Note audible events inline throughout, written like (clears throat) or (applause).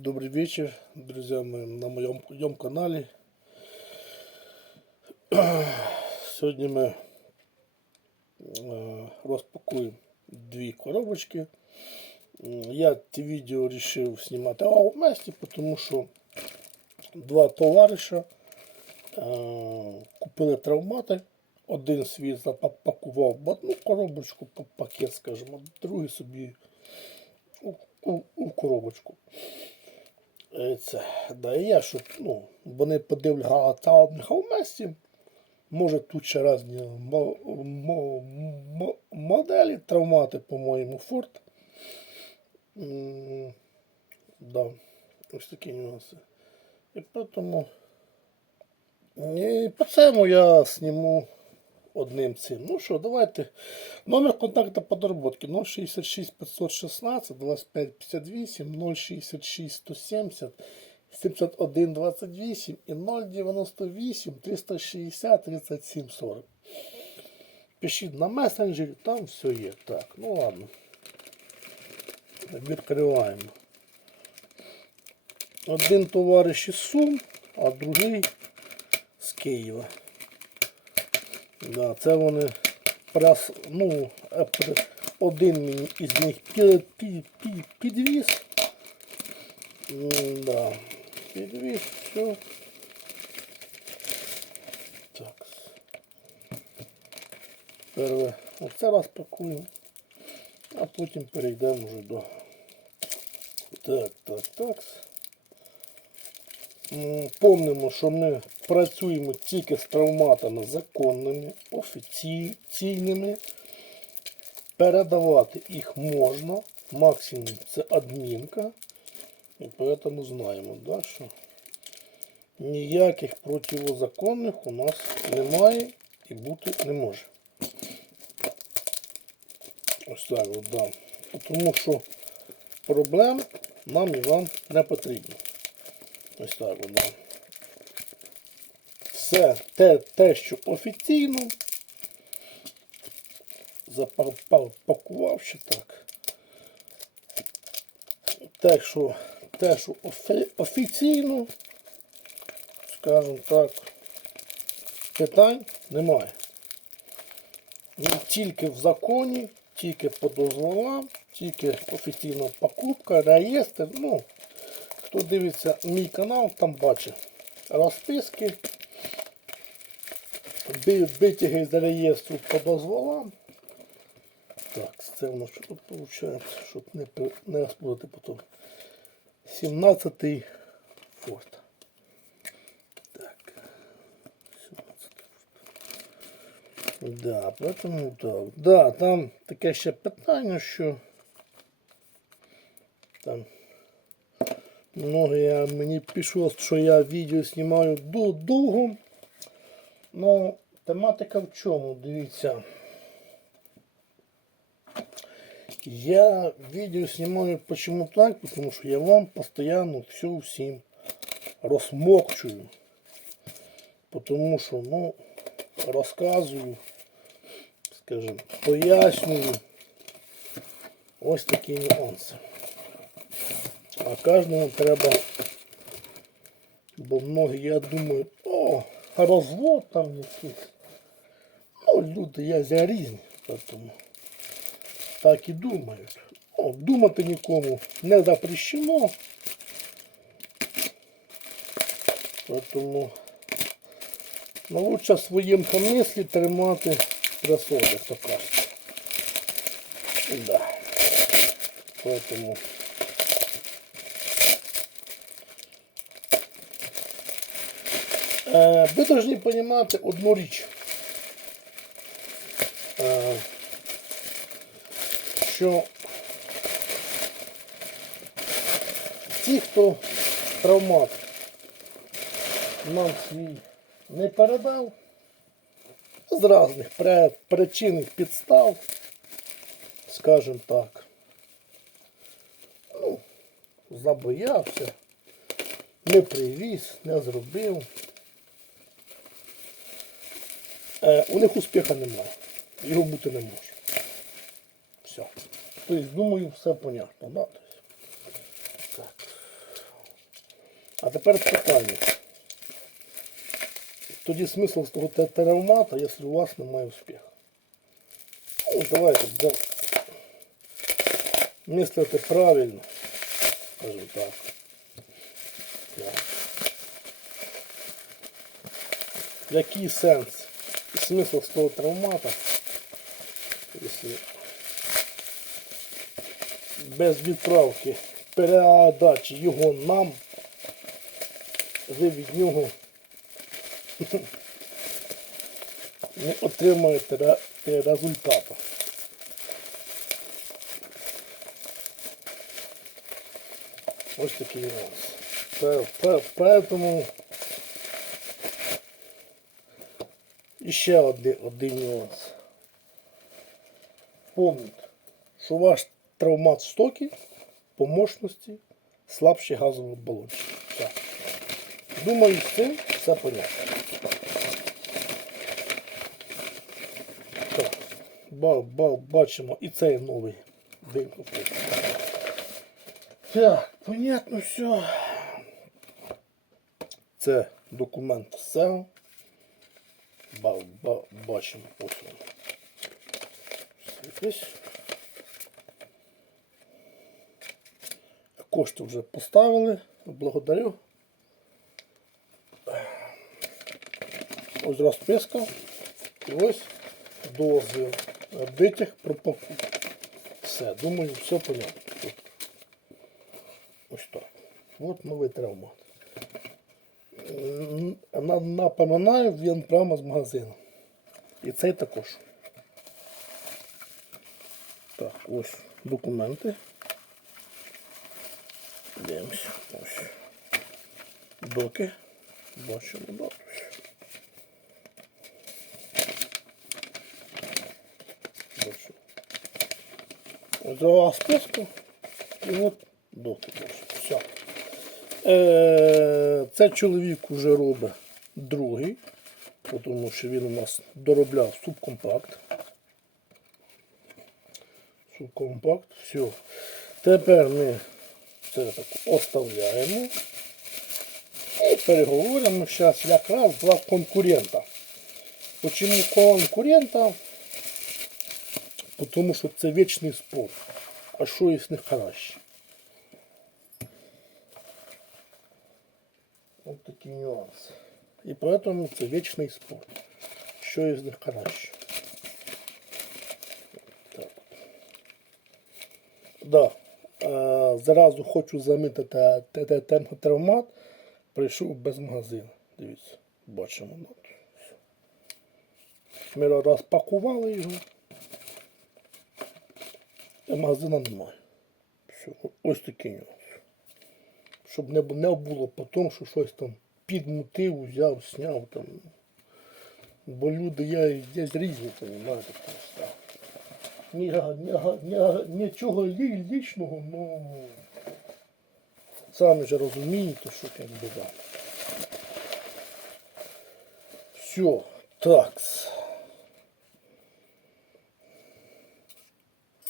Добрый вечер, друзья мои, на моем, моем канале. (clears throat) Сьогодні ми е, розпакуємо дві коробочки. Я ці відео вирішив знімати а, вместе, тому що два товариша е, купили травмати. Один свій запакував в одну коробочку, па- пакет, скажімо, другий собі у, у, у коробочку. Е, Це, да, і я, щоб ну, вони подивляться та в місті. Може тут ще різні мо- моделі травмати, по-моєму, Форд. Да, ось такі нюанси. І тому і по цьому я зніму одним цим. Ну що, давайте. Номер контакту подработки 066 516 25 58 066 170 71 28 і 098 360 37 40. Пишіть на месенджері, там все є. Так, ну ладно. Відкриваємо. Один товариш із Сум, а другий з Києва. Да, це вони прас, ну, е, один із них пі- пі- пі- підвіз. Да, підвіз, все. Так. Перше, оце розпакуємо, а потім перейдемо вже до. Так, так, так. Помнимо, що ми працюємо тільки з травматами законними, офіційними. Передавати їх можна. Максимум це адмінка. І тому знаємо, да, що ніяких противозаконних у нас немає і бути не може. Ось так от, да. Тому що проблем нам і вам не потрібно. Ось так воно. Все те, те, що офіційно запакував ще так. Те, що, те, що офі- офіційно, скажімо так, питань немає. Ну, тільки в законі, тільки по дозволам, тільки офіційна покупка, реєстр, ну, Хто дивиться мій канал, там бачить розписки, витяги з реєстру по дозволам. Так, це в нас що тут виходить, щоб не, не розплутати потім. 17-й форт. Так. 17-й форт. Да, поэтому так. Да, там таке ще питання, що там Многі мені пішло, що я відео знімаю довго. Ну, тематика в чому? Дивіться. Я відео знімаю почему так, тому що я вам постійно все всім розмокчую. Тому що, ну, розказую, скажімо, пояснюю ось такі нюанси. А кожному треба, бо многі, я думаю, розвод там якийсь. Ну, люди я за різні, тому так і думають. О, думати нікому не запрещено. Тому ну, лучше в своєму мислі тримати при собі, то кажуть. Да. Поэтому Е, Ви повинні розуміти одну річ. Е, Що ті, хто травмат нам свій не передав, з різних причин і підстав, скажімо так, ну, забоявся, не привіз, не зробив. Е, у них успіху немає. Його бути не може. Все. Тобто, думаю, все понятно. Да? Так. А тепер питання. Тоді смисл з того травмата, якщо у вас немає успіху. Ну, давайте да, мислити правильно, скажімо так. Да. Який сенс і смисл з того травмата, якщо без відправки передачі його нам, ви від нього (laughs) не отримаєте ре- результату. Ось такий нюанс. Пе- Поэтому іще один, один нюанс. Помните, що ваш травмат в стокі по мощності слабший газовий балончик. Так. Думаю, з цим все понятно. Так. Ба, ба, бачимо і цей новий дим. Так, понятно все. Це документ SEO. Ба, ба, бачимо ось він. Ось. Кошти вже поставили. Благодарю. Ось розписка. І ось дозвіл. Витяг про покупку. Все, думаю, все понятно. Ось так. От новий травмат. М, на- він прямо з магазину. І цей також. Так, ось документи. Дивимося. Ось. Доки. Бачимо дату. Бачимо. За списку. І от доки. Все. Е, це чоловік уже робить другий, тому що він у нас доробляв субкомпакт. Субкомпакт. Все. Тепер ми це так оставляємо. І переговоримо зараз якраз два конкурента. Почему конкурента? Тому що це вічний спор. А що із них краще? Ось такий нюанс. І поэтому це вічний спор. Що із них краще? Да. Е, зразу хочу замітити те- те- тему травмат. Прийшов без магазину. Дивіться, бачимо. Ми розпакували його. І магазина немає. Все. Ось такий нюанс. Щоб не було потім, що щось там підмутив, взяв, сняв там. Бо люди є, є різні, розумієте, просто. Ні, ні, ні, нічого лі- лічного, ну самі ж розумієте, що як біда. Все, такс.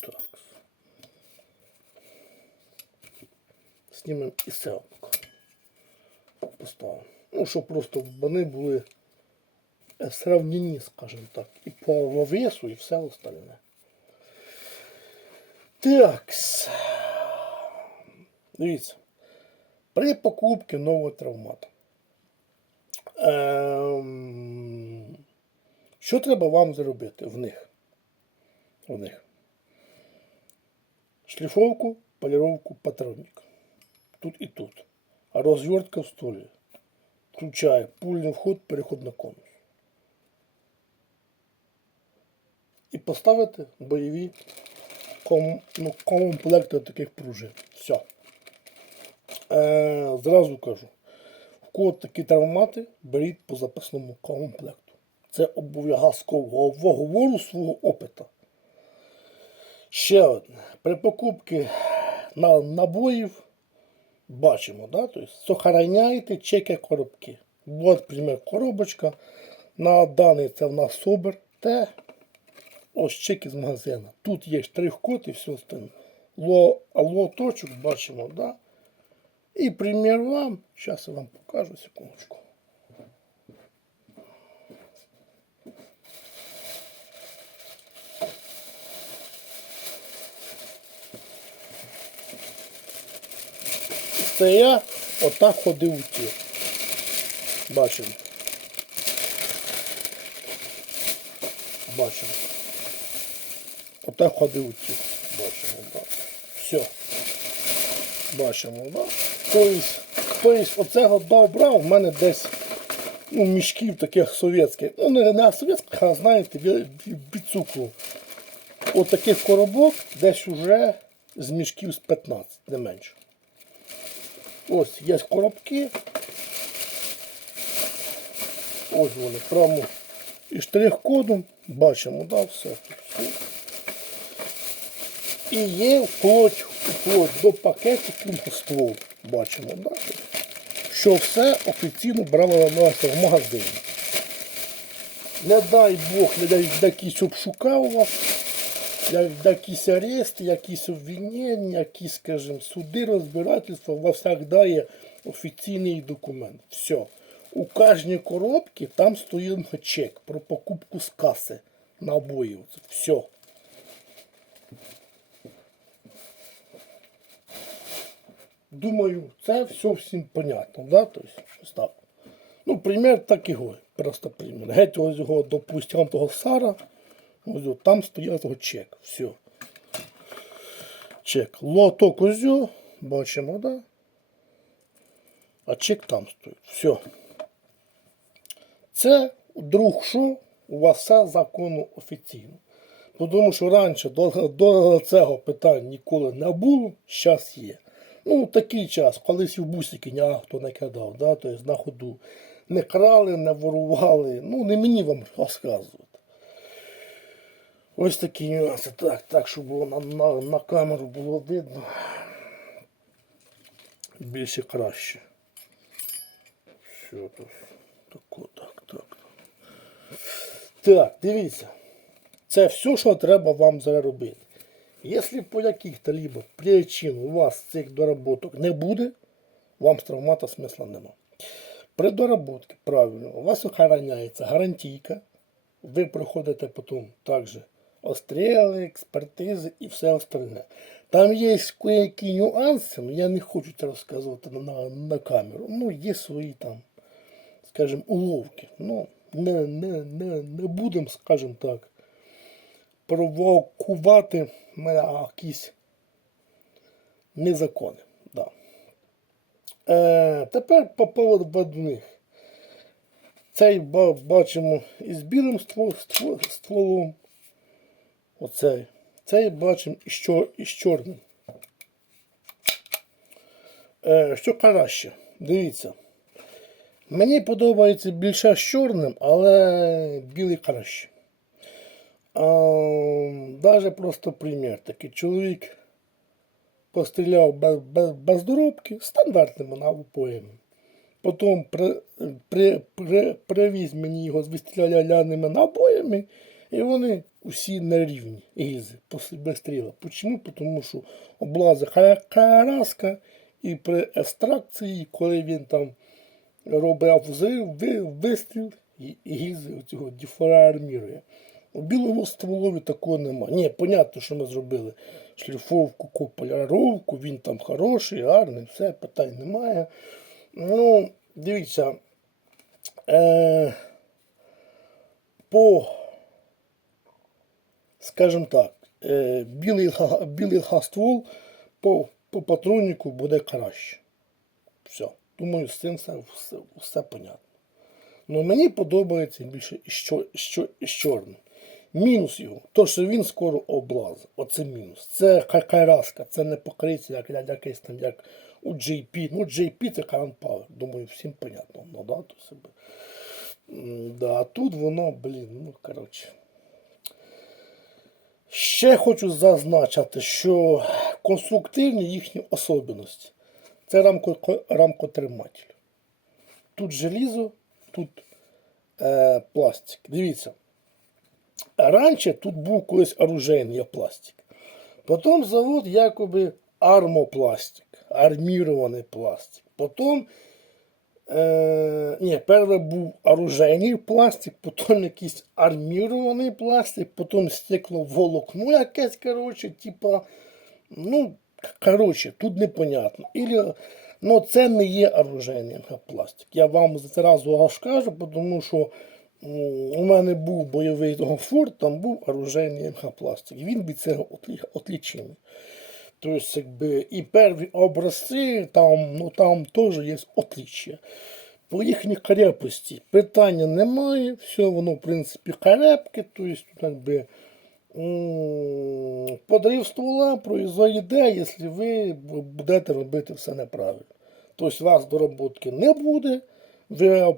Такс. Знімемо і селку. Поставимо. Ну, щоб просто вони були е, сравнені, скажімо так, і по весу, і все остальне. Такс. Дивіться. При покупці нового травмата. Ем, що треба вам зробити в них? В них. Шліфовку, поліровку, патронник. Тут і тут. Розвертка в столі. Включає пульний вход, переход на конус. І поставити бойові ком, ну, комплекти таких пружин. Все. Е, зразу кажу. В кого такі травмати, беріть по запасному комплекту. Це обов'язково говорю свого опита. Ще одне. При покупці на набоїв бачимо, да? тобто сохраняйте чеки коробки. От, примір, коробочка. На даний це в нас Собер Т. Ось чеки з магазину. Тут є штрих-код і все остальне. Ло, лоточок бачимо, да? І примір вам. Зараз я вам покажу секундочку. Це я отак ходив у ті. Бачимо. Бачимо. Отак ходив у ті. Бачимо. Все. Бачимо, так. Тобто, тобто оцього добра в мене десь ну, мішків таких совєтських. Ну, не, не совєтських, а знаєте, від, від цукру. От коробок десь уже з мішків з 15, не менше. Ось є коробки. Ось вони прямо і штрих-кодом. Бачимо, да, все. І є вплоть, вплоть до пакетиків ствол. Бачимо, да? що все офіційно брало в магазині. Не дай Бог, не дай якийсь обшукав вас, якісь арешти, якісь обвинення, якісь, скажімо, суди, розбирательства, у вас завжди є офіційний документ. Все. У кожній коробці там стоїть чек про покупку з каси на обоїв. Все. Думаю, це все всім понятно, да? Тобто, так. Ну, примір так його, просто примір. Геть ось його, допустимо, того сара, ось там його чек. Все. Чек. Лоток ось бачимо, да? А чек там стоїть. Все. Це, друг, що у вас все законно офіційно. Тому що раніше до, до цього питань ніколи не було, зараз є. Ну, такий час, колись в бусики ніхто не кидав, да? тобто на ходу. Не крали, не ворували. Ну, не мені вам розказувати. Ось такі нюанси. Так, так, щоб було на, на, на камеру було видно. Більше краще. Все тут. Так, так, так. Так, дивіться. Це все, що треба вам зараз робити. Якщо по яких-то либо причин у вас цих доработок не буде, вам штрафмата смисла нема. При доработці, правильно, у вас охороняється гарантійка, ви проходите потім також остріли, експертизи і все остальне. Там є які нюанси, але я не хочу це розказувати на, на, камеру. Ну, є свої там, скажімо, уловки. Ну, не, не, не, не будемо, скажімо так, провокувати якісь незакони. Да. Е, тепер по поводу них. Цей бачимо із білим ствол- ствол- стволом. Оцей. Цей бачимо із, чор, чорним. Е, що краще? Дивіться. Мені подобається більше з чорним, але білий краще. Даже просто примір такий. Чоловік постріляв без, без, без доробки стандартними навпоями. Потім при, при, при, привіз мені його з вистріляними набоями, і вони усі на рівні гільзи без стріла. Чому? Тому що облаза караска і при екстракції, коли він там робив взрив, вистріл і, гільзи цього діфармірує. У білому стволові такого нема. Ні, понятно, що ми зробили шліфовку, поліровку, він там хороший, гарний, все, питань немає. Ну, дивіться, е, по, скажімо так, е, білий, гаствол по, по патроніку буде краще. Все. Думаю, з цим все, все, все понятно. Ну мені подобається більше що, що, чорним. Мінус його, то що він скоро облазить. Оце мінус. Це ка- кайраска, це не покриття, як, як якесь там, як у JP. Ну, JP це Power. Думаю, всім понятно. Ну, да, то себе. Да, а тут воно, блін, ну коротше. Ще хочу зазначити, що конструктивні їхні особливості. Це рамко, рамкотриматель. Тут желізо, тут е, пластик. Дивіться. Раніше тут був колись оружейний пластик. Потім завод якоби армопластик. армірований пластик. Потім Е, ні, перший був оружейний пластик, потім якийсь армірований пластик, потім стекло волокно якесь, коротше, типа, ну, коротше, тут непонятно. Ілі, ну, це не є оружейний пластик. Я вам зразу скажу, тому що у мене був бойовий гофор, там був оружейний пластик. Він від цього отлі- отлічений. Тобто, якби, і перві образці, там, ну, там теж є отличия. По їхній крепості питання немає, все воно, в принципі, крепке, тобто, якби, м, подрив ствола произойде, якщо ви будете робити все неправильно. Тобто, вас доработки не буде, ви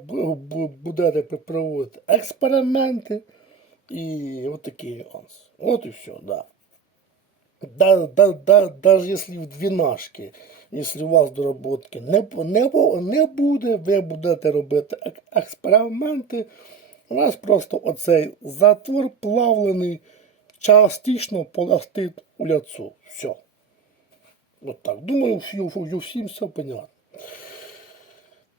будете проводити експерименти, і от такий нюанс. От і все, так. Да. Да, да, да, даже если в двінашки, якщо у вас доработки не, не, не буде, ви будете робити експерименти, у вас просто оцей затвор плавлений частично поластить у лицо. Все. От так. Думаю, всім все понятно.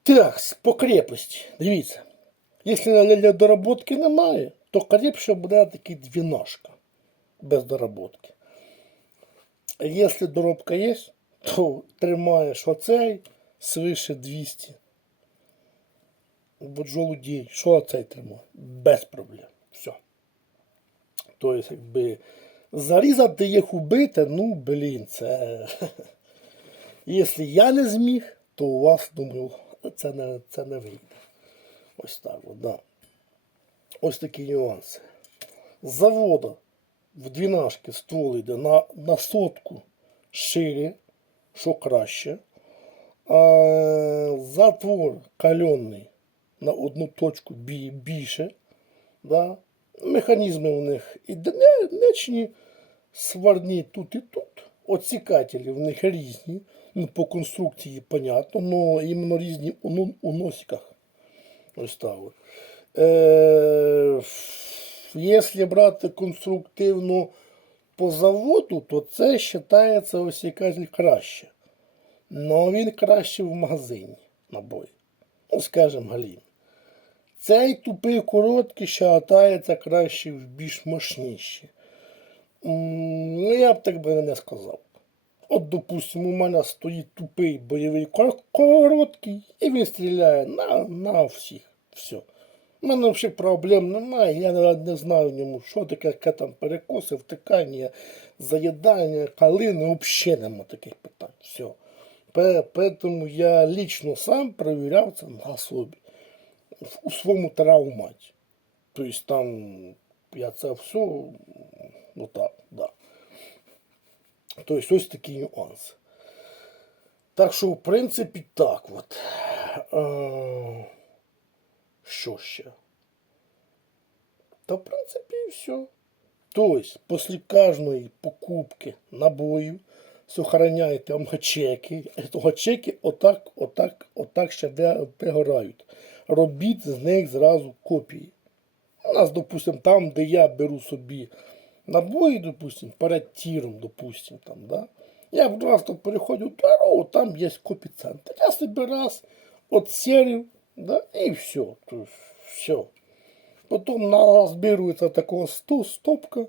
Так, по крепості. Дивіться. Якщо доработки немає, то крепше буде такий двінашка без доработки. Якщо доробка є, то тримаєш оцей свише 200. Бо жолудій, що оцей тримає? Без проблем. Все. Тобто, якби зарізати їх убити, ну, блін, це. (laughs) Якщо я не зміг, то у вас, думаю, це не, це не вийде. Ось так, да. Ось такі нюанси. З заводу в двінашки ствол йде на, на сотку шире, що краще. А, затвор кальонний на одну точку більше. Да? Механізми у них ідентичні, сварні тут і тут. Оцікателі в них різні. Ну, по конструкції понятно, але іменно різні у, ну- у носиках. Ось так. Е, Якщо брати конструктивно по заводу, то це вважається осікатель краще. Но він краще в магазині набої. Ну, скажімо, галін. Цей тупий короткий шатається краще в більш мощніші. Ну, я б так би не сказав. От, допустимо, у мене стоїть тупий бойовий короткий, і він стріляє на, на всіх. Все. У мене взагалі проблем немає. Я не, не знаю в ньому, що таке, яке там перекоси, втикання, заїдання, калини, взагалі нема таких питань. Все. Пе- Тому я лічно сам перевіряв це на собі. У своєму травматі. Тобто там я це все, ну так, да. Тобто ось такі нюанси. Так що, в принципі, так от. Що ще? Та, в принципі, і все. Тобто, після кожної покупки набоїв сохраняєте гачеки. Гачеки отак, отак, отак ще ви- вигорають. Робіть з них зразу копії. У нас, допустим, там, де я беру собі набої, допустим, перед тіром, допустим, там, да, я просто переходжу в дорогу, там є копіцентр. Я собі раз отсерив, да, і все. То есть, все. Потім назбирується такого сто, стопка,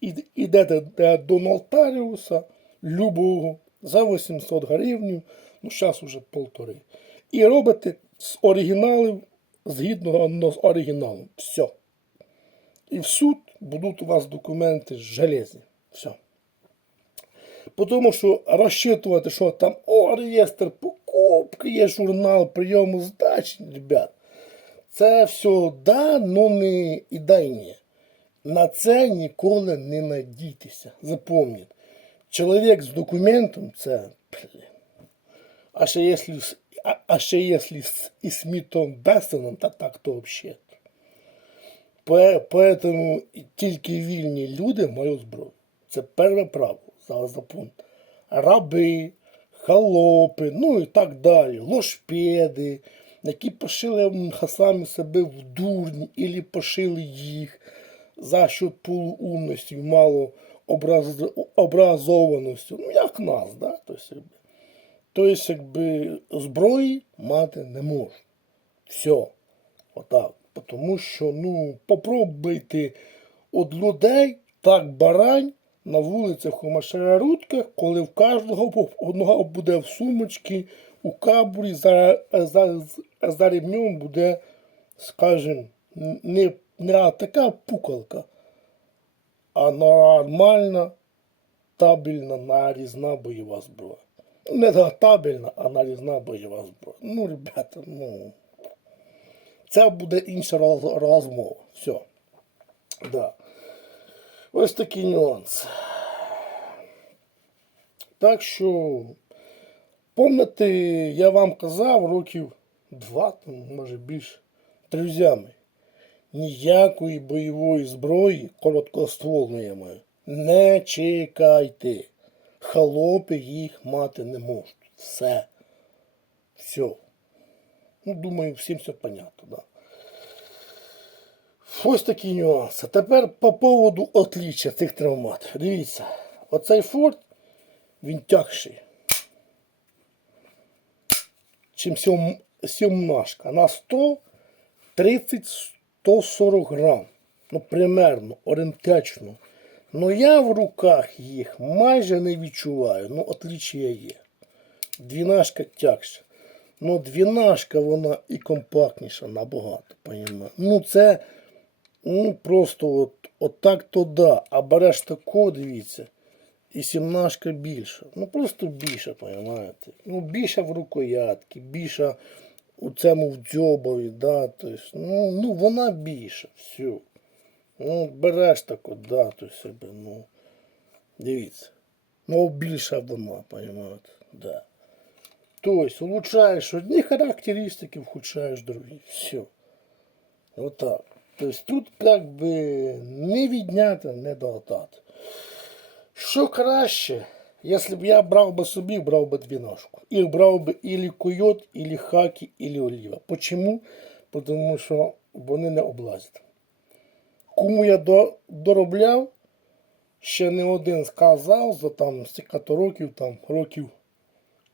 і йдете де- до нотаріуса любого за 800 гривень, ну зараз уже полтори. І робите з оригіналів згідно з оригіналом. Все. І в суд будуть у вас документи железні. Все. Тому що розчитувати, що там о, реєстр покупки, є журнал прийому здачі, ребят. Це все да, но не і дай ні. На це ніколи не надійтеся. Запомніть. Чоловік з документом це. А ще якщо, а, а ще якщо і Смітом Бестоном, та так то взагалі. Поэтому тільки вільні люди мають зброю. Це перше право. Зараз запомніть. Раби, холопи, ну і так далі, лошпеди, які пошили самі себе в дурні, або пошили їх за счет полуумності, мало образ... образованості. Ну, як нас, да? Тобто. Тобто, якби зброї мати не можна. Все. Отак. Тому що, ну, попробуйте від людей так барань на вулицях у маршрутах, коли в кожного одного буде в сумочці, у кабурі за, за, за ремнем буде, скажімо, не, не така пукалка, а нормальна табельна нарізна бойова зброя. Не та табельна, а нарізна бойова зброя. Ну, ребята, ну. Це буде інша роз- розмова. Все. Да. Ось такий нюанс. Так що, пам'ятаєте, я вам казав років два, може більше, друзями, ніякої бойової зброї короткоствольної маю. Не чекайте. Холопи їх мати не можуть. Все. Все. Ну, думаю, всім все понятно, да. Ось такі нюанси. Тепер по поводу отліччя цих травмат. Дивіться, оцей форт, він тягший. Чим сьом, сьомнашка. На 130-140 грам. Ну, примерно, орієнтично. Ну я в руках їх майже не відчуваю. Ну, отліччя є. Двінашка тягша. Ну, двінашка вона і компактніша набагато, понімаю. Ну, це ну, просто от, от так то да. А береш тако, дивіться, і сімнашка більша. Ну, просто більше, понімаєте. Ну, більше в рукоятки, більше у цьому в дзьобові, да, тобто, ну, ну, вона більша, все. Ну, береш тако, да, то себе, ну, дивіться. Ну, більша вона, понімаєте, да. Тобто, улучшаєш одні характеристики, вхудшаєш другі. Все. Отак. Тобто тут як би не відняти, не додати. Що краще, якщо б я брав би собі, брав би двіножку. І брав би ілі койот, ілі хакі, ілі оліва. Почому? Тому що вони не облазять. Кому я до, доробляв, ще не один сказав за там стільки років, там років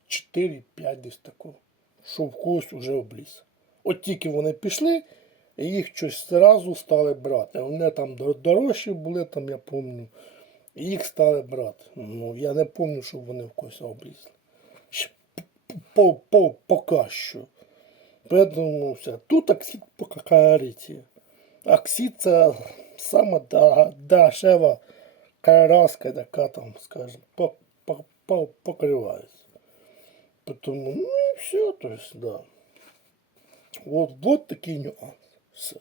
4-5 десь такого, що в когось вже обліз. От тільки вони пішли, і їх щось зразу стали брати. Вони там дор- дорожчі були, там я пам'ятаю, і їх стали брати. Ну, я не пам'ятаю, щоб вони в когось облізли. По, по, що. Поэтому. Тут оксид по какариті. Оксид це сама дешева караска, яка там, скажімо, по, по, по, покривається. Потому, ну и все, то есть, да. Вот, вот такий нюанс. Все.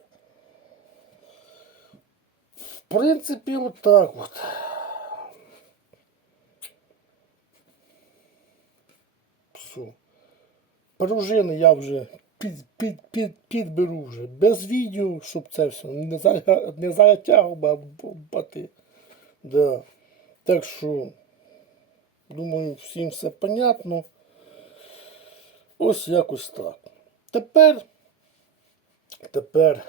В принципі, вот так вот. Все. Пружини я вже під, під, під, підберу вже без відео, щоб це все не, за, не затягувати. Да. Так що, думаю, всім все понятно. Ось якось так. Тепер, тепер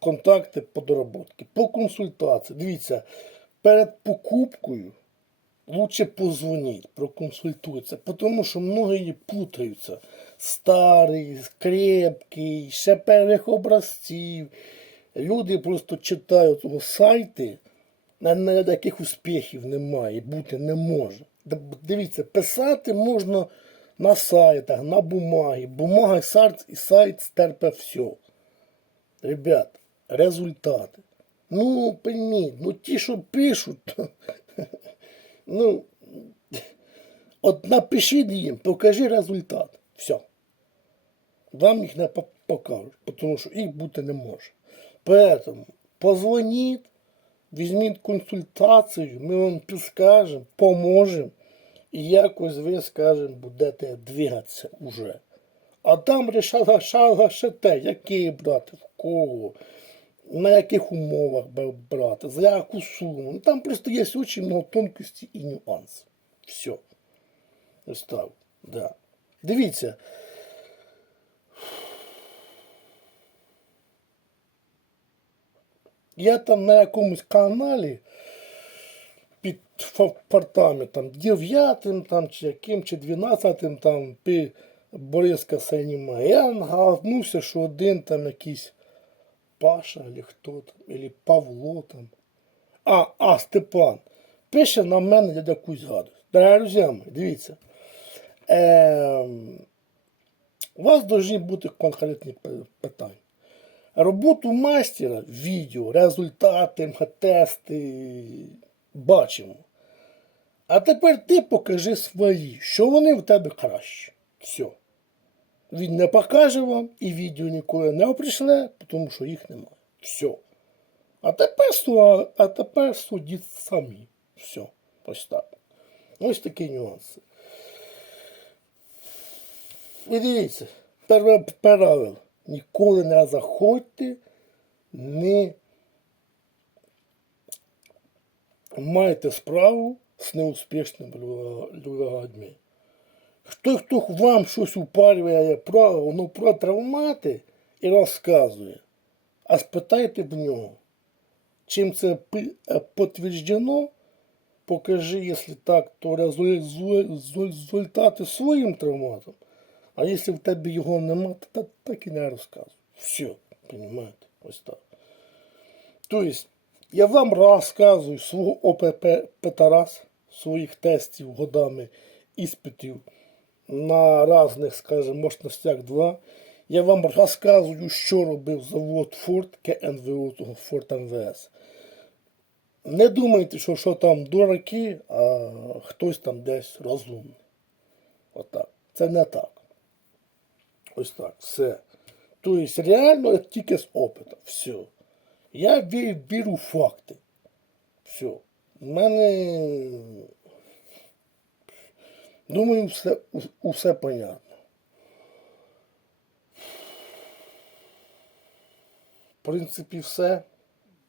контакти по доработки, по консультації. Дивіться, перед покупкою лучше позвоніть, проконсультуйтеся, тому що многі путаються. Старий, крепкий, ще перших образців. Люди просто читають сайти, на яких успіхів немає, бути не може. Дивіться, писати можна на сайтах, на бумагі. Бумага сайт, і сайт стерпе все. Ребят, результати. Ну, пойміть, ну ті, що пишуть, (laughs) ну, от напишіть їм, покажи результат. Все. Вам їх не покажуть, тому що їх бути не може. Поэтому позвоніть, візьміть консультацію, ми вам підскажемо, поможемо. Якось ви, скажемо, будете двигатися уже. А там рішайте, які брати, в кого, на яких умовах брати, за яку суму. Ну, Там просто є дуже багато тонкостей і нюансів. Все. Ось так. Да. Дивіться. Я там на якомусь каналі під фортами, там, дев'ятим, там, чи яким, чи дванадцятим, там, пи Бориска Сейніма. Я нагаднувся, що один там якийсь Паша, або хто там, або Павло там. А, а, Степан. Пише на мене якусь гадость. Дорогі друзі мої, дивіться. Ем, у вас повинні бути конкретні питання. Роботу мастера, відео, результати, тести бачимо. А тепер ти покажи свої, що вони в тебе краще. Все. Він не покаже вам і відео ніколи не прийшле, тому що їх немає. Все. А тепер, су- а тепер судіть самі. Все. Ось так. Ось такі нюанси. І дивіться, перше правило. Ніколи не заходьте, не майте справу з неуспішними лю- людьми. Хто, хто вам щось упарює про, ну, про травмати і розказує, а спитайте в нього, чим це пи- е, підтверджено, покажи, якщо так, то резу- зу- зу- результати своїм травматом. А якщо в тебе його нема, то так і не розказуй. Все, розумієте? Ось так. Тобто, я вам розказую свого ОПП Петарас, своїх тестів годами іспитів на різних, скажімо, мощностях 2. Я вам розказую, що робив завод Форт КНВО того Форт МВС. Не думайте, що, що там дураки, а хтось там десь розумний. Отак. Це не так. Ось так, все. Тобто реально тільки з опиту. Все. Я в факти. Все. У мене. Думаю, все, усе понятно. В принципі, все.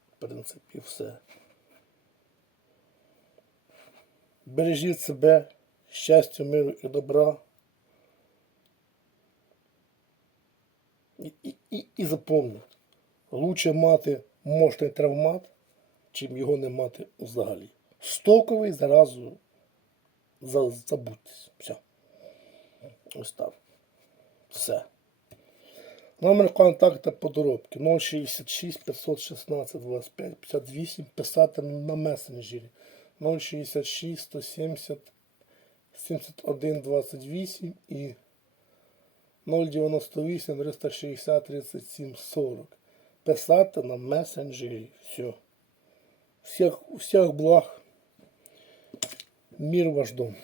В принципі, все. Бережіть себе, щастя, миру і добра. І, і, і, і запомніть, лучше мати мощний травмат, чим його не мати взагалі. Стоковий зразу за- забудьтесь. Все. Ось так. Все. Номер контакту по доробки 066 516 25 58. Писати на месенджері 066 170 71 28 і 098 360 37 40. Писати на месенджері. Все. Всіх, всіх благ. Мир ваш дом.